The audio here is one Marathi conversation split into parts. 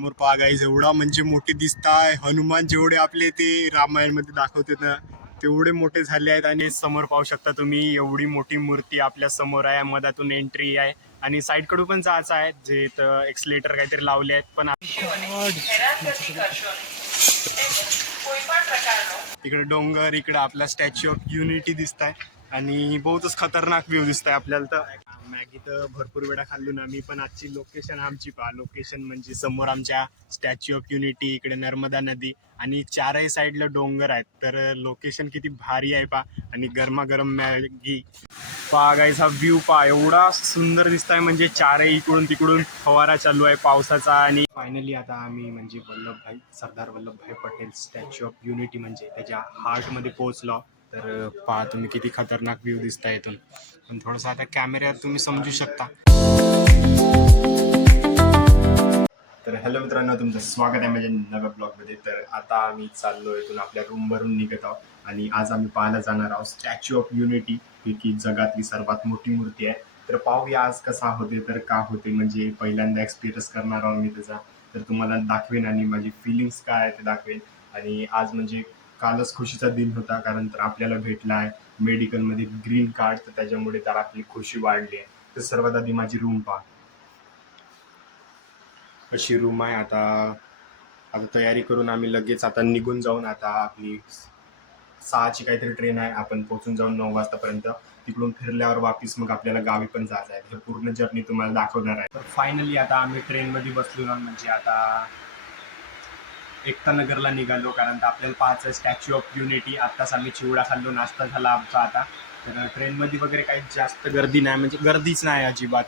समोर पहा गाईज, एवढा म्हणजे मोठे दिसताय. हनुमान जेवढे आपले ते रामायण मध्ये दाखवते ना तेवढे मोठे झाले आहेत. आणि समोर पाहू शकता तुम्ही, एवढी मोठी मूर्ती आपल्या समोर आहे. मधातून एंट्री आहे आणि साईड कडून पण जायचं आहे, जे एक्सलेटर काहीतरी लावले आहेत. पण इकडे डोंगर, इकडे आपला स्टॅच्यू ऑफ युनिटी दिसत आहे आणि बहुतच खतरनाक व्ह्यू दिसत आहे आपल्याला. तर मॅगी तर भरपूर वेळा खाल्लो ना मी, पण आजची लोकेशन आमची पहा. लोकेशन म्हणजे समोर आमच्या स्टॅच्यू ऑफ युनिटी, इकडे नर्मदा नदी आणि चारही साईडला डोंगर आहेत. तर लोकेशन किती भारी आहे पहा. आणि गरमागरम मॅगी पहा गाईस, हा व्ह्यू पहा, एवढा सुंदर दिसत आहे. म्हणजे चारही इकडून तिकडून फवारा चालू आहे पावसाचा. आणि फायनली आता आम्ही म्हणजे Sardar Vallabhbhai Patel Statue of Unity म्हणजे त्याच्या हार्टमध्ये पोहोचलो. तर पहा तुम्ही किती खतरनाक व्ह्यू दिसता इथून. पण थोडंसं आता कॅमेऱ्यात तुम्ही समजू शकता. तर हॅलो मित्रांनो, तुमचं स्वागत आहे माझ्या नव्या ब्लॉगमध्ये. तर आता आम्ही चाललो इथून आपल्या रूमवरून निघत आहोत आणि आज आम्ही पाहायला जाणार आहोत स्टॅच्यू ऑफ युनिटी, ही जगातली सर्वात मोठी मूर्ती आहे. तर पाहूया आज कसा होते, तर का होते, म्हणजे पहिल्यांदा एक्सपिरियन्स करणार आहोत मी त्याचा. तर तुम्हाला दाखवेन आणि माझी फिलिंग्स काय आहे ते दाखवेन. आणि आज म्हणजे कालच खुशीचा दिन होता, कारण तर आपल्याला भेटला आहे मेडिकलमध्ये ग्रीन कार्ड, तर त्याच्यामुळे तर आपली खुशी वाढली आहे. तर सर्वात आधी माझी रूम पहा, अशी रूम आहे. आता आता तयारी करून आम्ही लगेच आता निघून जाऊन, आता आपली 6ची काहीतरी ट्रेन आहे, आपण पोहोचून जाऊन 9 वाजतापर्यंत. तिकडून फिरल्यावर वापिस मग आपल्याला गावी पण जायचं आहे. हे पूर्ण जर्नी तुम्हाला दाखवणार आहे. तर फायनली आता आम्ही ट्रेनमध्ये बसलो ना, म्हणजे आता एकता नगरला निघालो, कारण तर आपल्याला पाहायचं स्टॅच्यू ऑफ युनिटी. आत्ताच आम्ही चिवडा खाल्लो, नाश्ता झाला आमचा. आता तर ट्रेनमध्ये वगैरे काही जास्त गर्दी नाही, म्हणजे गर्दीच नाही अजिबात.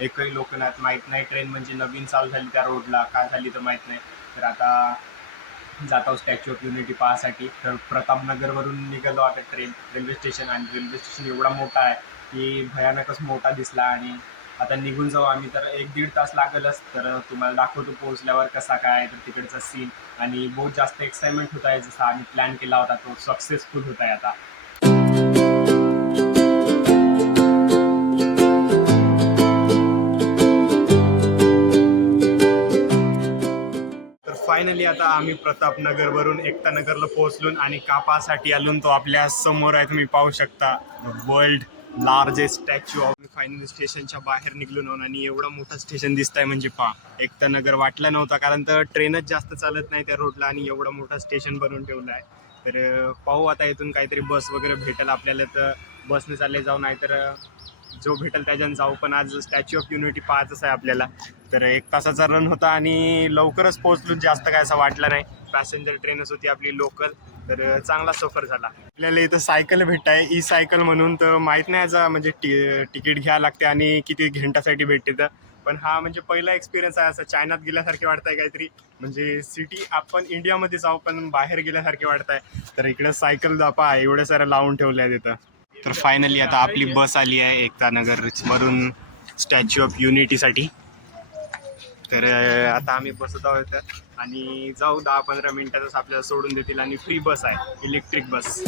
एकही लोक नाहीत. माहीत नाही ट्रेन म्हणजे नवीन चालू झाली त्या रोडला, काय झाली तर माहीत नाही. तर आता जात आहोत स्टॅच्यू ऑफ युनिटी पाहासाठी. तर प्रतापनगरवरून निघालो आता ट्रेन रेल्वे स्टेशन. आणि रेल्वे स्टेशन एवढा मोठा आहे की भयानकच मोठा दिसला. आणि आता निघून जाऊ आम्ही. तर 1-1.5 तास लागेलच. तर तुम्हाला दाखवतो पोहोचल्यावर कसा काय तर तिकडचा सीन. आणि बहुत जास्त एक्साइटमेंट होत आहे, जसा आम्ही प्लॅन केला होता तो सक्सेसफुल होत आहे आता. तर फायनली आता आम्ही प्रतापनगरवरून एकता नगरला पोहोचलो आणि कापासाठी आलो. तो आपल्या समोर आहे, तुम्ही पाहू शकता, world largest statue of. Finally स्टेशनच्या बाहेर निघलो ना, आणि एवढा मोठा स्टेशन दिसत आहे म्हणजे पहा. एकता नगर वाटला नव्हता, कारण तर ट्रेनच जास्त चालत नाही त्या रोडला, आणि एवढा मोठा स्टेशन बनवून ठेवलं आहे. तर पाहू आता इथून काहीतरी बस वगैरे भेटेल आपल्याला, तर बसने चालले जाऊ, नाही तर जो भेटेल त्याच्यानं जाऊ. पण आज स्टॅच्यू ऑफ युनिटी पाहायचंच आहे आपल्याला. तर 1 तासाचा रन होता आणि लवकरच पोहोचलो, जास्त काय असं वाटलं नाही. पॅसेंजर ट्रेनच होती आपली लोकल. तर चांगला सफर झाला. आपल्याला इथं सायकल भेटताय, ई सायकल म्हणून. तर माहीत नाही याचा म्हणजे तिकीट घ्यावं लागते आणि किती घंटासाठी भेटते. तर पण हा म्हणजे पहिला एक्सपिरियन्स आहे, असं चायनात गेल्यासारखे वाटतंय काहीतरी. म्हणजे सिटी आपण इंडियामध्ये जाऊ पण बाहेर गेल्यासारखे वाटतंय. तर इकडे सायकल दापा एवढ्या साऱ्या लावून ठेवल्या आहेत इथं. तर फायनली आता आपली बस आली आहे एकता नगर वरून स्टॅच्यू ऑफ युनिटीसाठी. तर आता आम्ही बसत आहोत आणि जाऊ. 10-15 मिनिटातच आपल्याला सोडून देतील आणि फ्री बस आहे, इलेक्ट्रिक बस.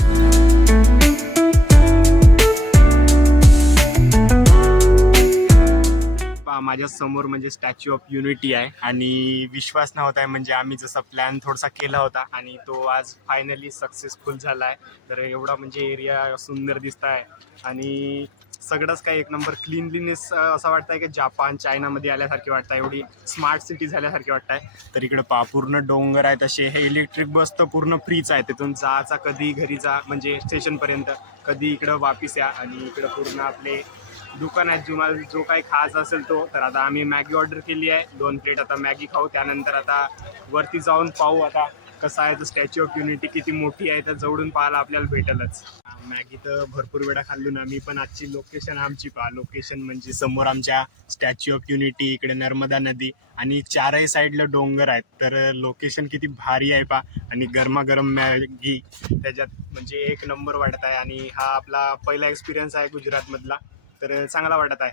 माझ्या समोर म्हणजे स्टॅच्यू ऑफ युनिटी आहे आणि विश्वास नव्हता आहे, म्हणजे आम्ही जसा प्लॅन थोडासा केला होता आणि तो आज फायनली सक्सेसफुल झाला आहे. तर एवढा म्हणजे एरिया सुंदर दिसत आहे आणि सगळंच काही एक नंबर. क्लीनलीनेस असं वाटतं आहे की जापान चायनामध्ये आल्यासारखे वाटतं, एवढी स्मार्ट सिटी झाल्यासारखे वाटत आहे. तर इकडं पूर्ण डोंगर आहे तसे. हे इलेक्ट्रिक बस तर पूर्ण फ्रीच आहे, तिथून जायचा कधी घरी जा म्हणजे स्टेशनपर्यंत, कधी इकडं वापिस या. आणि इकडं पूर्ण आपले दुकान आहेत, तुम्हाला जो काही खायचा असेल तो. तर आता आम्ही मॅगी ऑर्डर केली आहे, 2 प्लेट. आता मॅगी खाऊ, त्यानंतर आता वरती जाऊन पाहू आता कसं आहे. तर स्टॅच्यू ऑफ युनिटी किती मोठी आहे, तर जवळून पाहायला आपल्याला भेटेलच. मॅगी तर भरपूर वेळा खाल्लो ना मी, पण आजची लोकेशन आमची पहा. लोकेशन म्हणजे समोर आमच्या स्टॅच्यू ऑफ युनिटी, इकडे नर्मदा नदी आणि चारही साईडला डोंगर आहेत. तर लोकेशन किती भारी आहे पहा. आणि गरमागरम मॅगी त्याच्यात म्हणजे एक नंबर वाटत आहे. आणि हा आपला पहिला एक्सपिरियन्स आहे गुजरातमधला, तर चांगला वाटत आहे.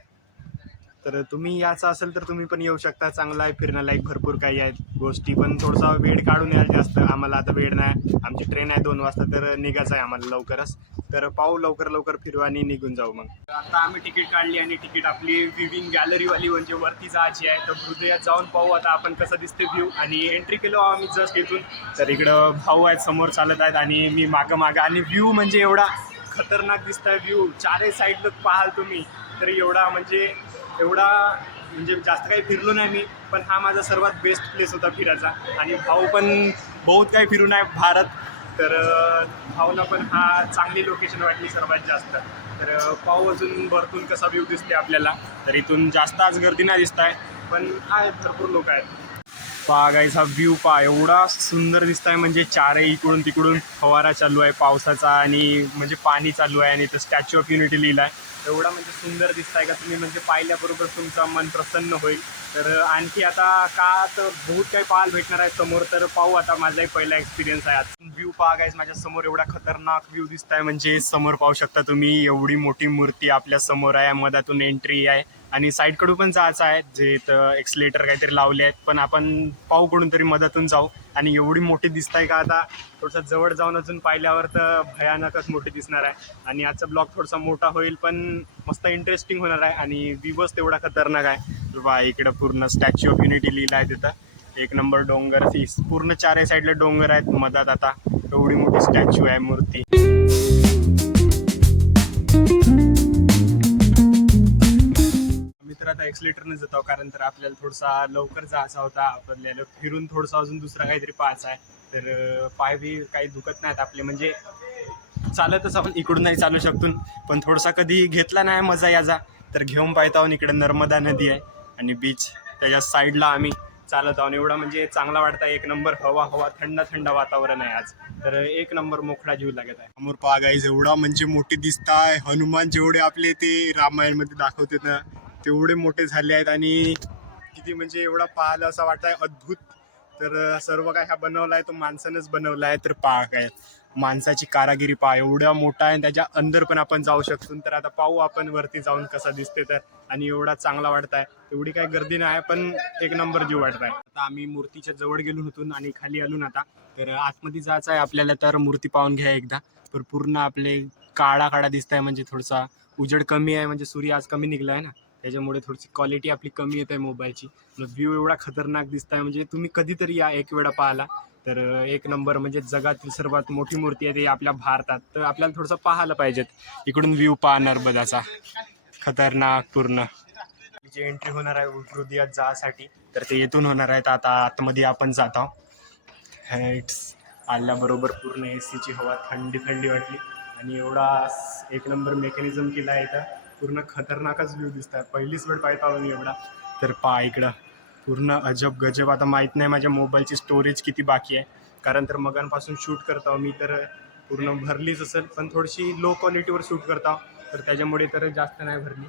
तर तुम्ही याचं असेल तर तुम्ही पण येऊ शकता. चांगला आहे, फिरण्यालायक भरपूर काही आहेत गोष्टी, पण थोडासा वेळ काढून याल जास्त. आम्हाला आता वेळ नाही, आमची ट्रेन आहे 2 वाजता, तर निघायचं आहे आम्हाला लवकरच. तर पाहू लवकर फिरू आणि निघून जाऊ. मग आता आम्ही तिकीट काढली आणि तिकीट आपली विविंग गॅलरीवाली म्हणजे वरती जायची आहे. तर हृदयात जाऊन पाहू आता आपण कसं दिसते व्ह्यू. आणि एंट्री केलो आम्ही जस्ट इथून. तर इकडं भाऊ आहेत समोर चालत आहेत आणि मी मागं आणि व्ह्यू म्हणजे एवढा खतरनाक दिसत आहे व्ह्यू. चारही साईडला पाहाल तुम्ही तर एवढा म्हणजे जास्त काही फिरलो नाही मी, पण हा माझा सर्वात बेस्ट प्लेस होता फिरायचा. आणि भाऊ पण बहुत काही फिरून आहे भारत. तर भाऊला पण हा चांगली लोकेशन वाटली सर्वात जास्त. तर पाहू अजून वरतून कसा व्ह्यू दिसते आपल्याला. तर इथून जास्त आज गर्दी नाही दिसत आहे, पण आहेत भरपूर लोक आहेत. पहा गाईस, हा व्ह्यू पहा, एवढा सुंदर दिसत आहे. म्हणजे चारही इकडून तिकडून फवारा चालू आहे पावसाचा आणि म्हणजे पाणी चालू आहे आणि इथं स्टॅच्यू ऑफ युनिटी लिहिला आहे. एवढा म्हणजे सुंदर दिसत आहे का तुम्ही, म्हणजे पाहिल्याबरोबर तुमचं मन प्रसन्न होईल. तर आणखी आता का तर बहुत काही पाहायला भेटणार आहे समोर. तर पाहू आता, माझाही पहिला एक्सपिरियन्स आहे आज. व्ह्यू पहा गाईस, माझ्या समोर एवढा खतरनाक व्ह्यू दिसत आहे. म्हणजे समोर पाहू शकता तुम्ही, एवढी मोठी मूर्ती आपल्या समोर आहे, मधातून एंट्री आहे आणि साईडकडून पण जायचं आहे, जे इथं एक्सलेटर काहीतरी लावले आहेत, पण आपण पाहू कडून तरी मधातून जाऊ. आणि एवढी मोठी दिसत आहे का आता थोडंसं जवळ जाऊन अजून पाहिल्यावर तर भयानकच मोठी दिसणार आहे. आणि आजचा ब्लॉग थोडासा मोठा होईल, पण मस्त इंटरेस्टिंग होणार आहे आणि व्ह्यूच तेवढा खतरनाक आहे. बा इकडं पूर्ण स्टॅच्यू ऑफ युनिटी लिहिलं आहे तिथं. एक नंबर डोंगर, पूर्ण चारही साईडला डोंगर आहेत, मधात आता एवढी मोठी स्टॅच्यू आहे, मूर्ती. तर आता एक्सलेटरने जातो, कारण तर आपल्याला थोडासा लवकर जायचा होता. आपल्याला फिरून थोडंसं अजून दुसरा काहीतरी पाहायचं आहे. तर पाय बी काही दुखत नाहीत आपले, म्हणजे चालतच आपण इकडून नाही चालू शकतो, पण थोडासा कधी घेतला नाही मजा याचा तर घेऊन पाहता. इकडे नर्मदा नदी आहे आणि बीच त्याच्या साईडला आम्ही चालत आहोत. एवढा म्हणजे चांगला वाटतं, एक नंबर हवा थंड वातावरण आहे आज. तर एक नंबर मोकळा जीव लागत आहे. समोर पहा गाईज, एवढा म्हणजे मोठे दिसत आहे. हनुमान जेवढे आपले ते रामायणमध्ये दाखवते ना तेवढे मोठे झाले आहेत आणि किती म्हणजे एवढा पाहायला असं वाटतंय अद्भुत. तर सर्व काय हा बनवला आहे तो माणसानंच बनवला आहे. तर पहा काय माणसाची कारागिरी पहा, एवढा मोठा आहे, त्याच्या अंदर पण आपण जाऊ शकतो. तर आता पाहू आपण वरती जाऊन कसा दिसते तर. आणि एवढा चांगला वाटत आहे, एवढी काही गर्दी नाही, पण एक नंबर जीव वाटत आहे. आता आम्ही मूर्तीच्या जवळ गेलो होतो आणि खाली आलो आता. तर आतमध्ये जायचं आहे आपल्याला, तर मूर्ती पाहून घ्या एकदा. तर पूर्ण आपले काळा दिसत आहे, म्हणजे थोडासा उजेड कमी आहे, म्हणजे सूर्य आज कमी निघला आहे ना, त्याच्यामुळे थोडीशी क्वालिटी आपली कमी येत आहे मोबाईलची. व्ह्यू एवढा खतरनाक दिसत आहे, म्हणजे तुम्ही कधीतरी या एक वेळा पाहायला. तर एक नंबर, म्हणजे जगातील सर्वात मोठी मूर्ती आहे ती आपल्या भारतात, तर आपल्याला थोडंसं पाहायला पाहिजेत. इकडून व्ह्यू पहा नर्मदाचा, खतरनाक पूर्ण. जी एंट्री होणार आहे हृदयात जासाठी, तर ते येथून होणार आहेत. आता आतमध्ये आपण जात आहोत. आल्याबरोबर पूर्ण एसीची हवा थंडी वाटली आणि एवढा एक नंबर मेकॅनिझम केला आहे इथं. पूर्ण खतरनाकच व्ह्यू दिसत आहे, पहिलीच वेळ पाहता मी एवढा. तर पहा इकडं पूर्ण अजब गजब. आता माहीत नाही माझ्या मोबाईलची स्टोरेज किती बाकी आहे, कारण तर मगांपासून शूट करतो मी, तर पूर्ण भरलीच असेल, पण थोडीशी लो क्वालिटीवर शूट करता, तर त्याच्यामुळे तर जास्त नाही भरली.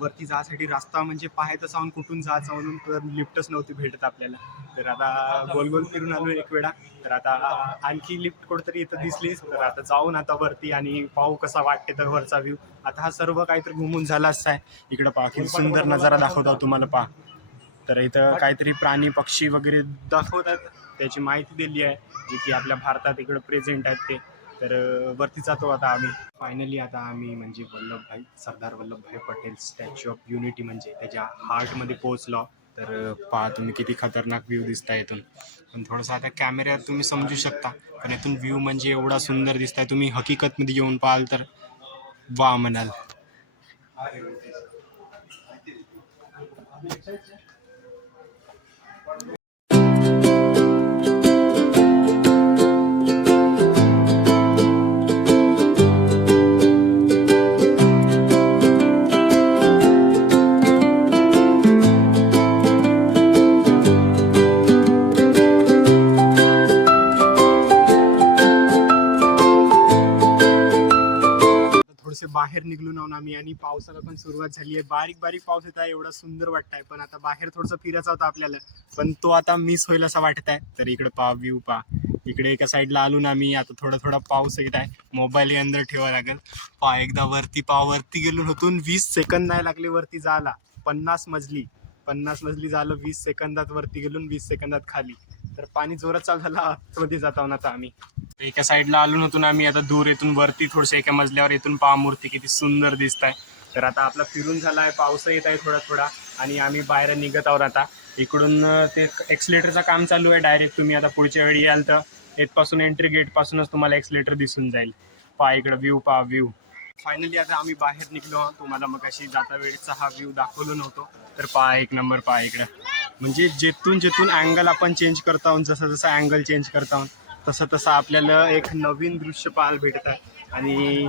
वरती जायसाठी रस्ता म्हणजे पाहायचं साऊन कुठून जायचं म्हणून, तर लिफ्टच नव्हती भेटत आपल्याला. तर आता गोल फिरून आलो एक वेळा. तर आता आणखी लिफ्ट कुठेतरी इथं दिसलीच, तर आता जाऊन आता वरती आणि पाहू कसा वाटते तर वरचा व्ह्यू. आता हा सर्व काहीतरी घुमून झाला असं आहे. इकडं पहा किती सुंदर नजारा दाखवतो तुम्हाला, पहा. तर इथं काहीतरी प्राणी पक्षी वगैरे दाखवतात, त्याची माहिती दिली आहे, जी की आपल्या भारतात इकडं प्रेझेंट आहेत ते. तर वरती जातो आता आम्ही. फायनली आता आम्ही म्हणजे Sardar Vallabhbhai Patel Statue of Unity म्हणजे त्याच्या हार्टमध्ये पोहोचलो. तर पहा तुम्ही किती खतरनाक व्ह्यू दिसता इथून. पण थोडंसं आता कॅमेऱ्यात तुम्ही समजू शकता, पण इथून व्ह्यू म्हणजे एवढा सुंदर दिसत आहे, तुम्ही हकीकतमध्ये येऊन पाहाल तर वा म्हणाल. बाहेर निघलो आहोत आम्ही आणि पावसाला पण सुरुवात झाली आहे. बारीक बारीक पाऊस येत आहे, एवढा सुंदर वाटत आहे. पण आता बाहेर थोडंसं फिरायचं होतं आपल्याला, पण तो आता मिस होईल असं वाटत आहे. तर इकडे पहा व्ह्यू पहा, इकडे एका साईडला आलो ना आम्ही. आता थोडा थोडा पाऊस येत आहे, मोबाईल अंदर ठेवावा लागेल. पहा एकदा वरती वरती गेलो होतून 20 सेकंद नाही लागले वरती जायला. 50 मजली झालं 20 सेकंदात वरती गेलो, 20 सेकंदात खाली. तर पाणी जोरात चालू झाला, आतमध्ये जातो ना आता आम्ही. एका साईडला आलो नव्हतो ना आम्ही. आता दूर येथून वरती थोडंसं एका मजल्यावर येथून पहा मूर्ती किती सुंदर दिसत आहे. तर आता आपला फिरून झाला आहे, पाऊस येत आहे थोडा थोडा आणि आम्ही बाहेर निघत आहोत. आता इकडून ते एक्सलेटरचं काम चालू आहे. डायरेक्ट तुम्ही आता पुढच्या वेळी याल तर इथपासून एंट्री गेटपासूनच तुम्हाला एक्सलेटर दिसून जाईल. पहा इकडं व्ह्यू पहा व्ह्यू. फायनली आता आम्ही बाहेर निघलो आहोत. तुम्हाला मग अशी जाता वेळेचा हा व्ह्यू दाखवलो नव्हतो. तर पहा एक नंबर पहा इकडं. म्हणजे जेथून अँगल आपण चेंज करत आहोत, जसं अँगल चेंज करत आहोत तसं आपल्याला एक नवीन दृश्य पाहायला भेटत आहे. आणि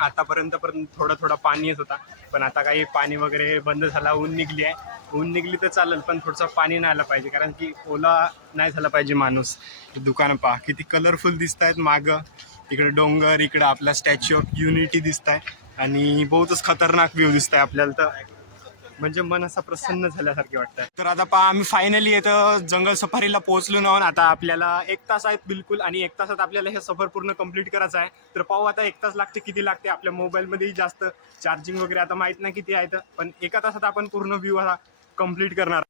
आतापर्यंत थोडा पाणी येत होता, पण आता काही पाणी वगैरे बंद झाला. ऊन निघली आहे. ऊन निघली तर चालेल, पण थोडंसं पाणी नाही आलं पाहिजे, कारण की ओला नाही झाला पाहिजे माणूस. दुकानं पहा किती कलरफुल दिसत आहेत मागं. इकडे डोंगर, इकडे आपला स्टॅच्यू ऑफ युनिटी दिसत आहे आणि बहुतच खतरनाक व्ह्यू दिसत आहे आपल्याला. तर म्हणजे मन असं प्रसन्न झाल्यासारखे वाटतं. तर आता पहा आम्ही फायनली इथं जंगल सफारीला पोहोचलो आहोत. आता आपल्याला 1 तास आहेत बिलकुल, आणि 1 तासात आपल्याला हे सफर पूर्ण कंप्लीट करायचं आहे. तर पाहू आता 1 तास लागते किती लागते. आपल्या मोबाईलमध्येही जास्त चार्जिंग वगैरे आता माहीत नाही किती आहे, पण 1 तासात आपण पूर्ण व्ह्यू आता कंप्लीट करणार.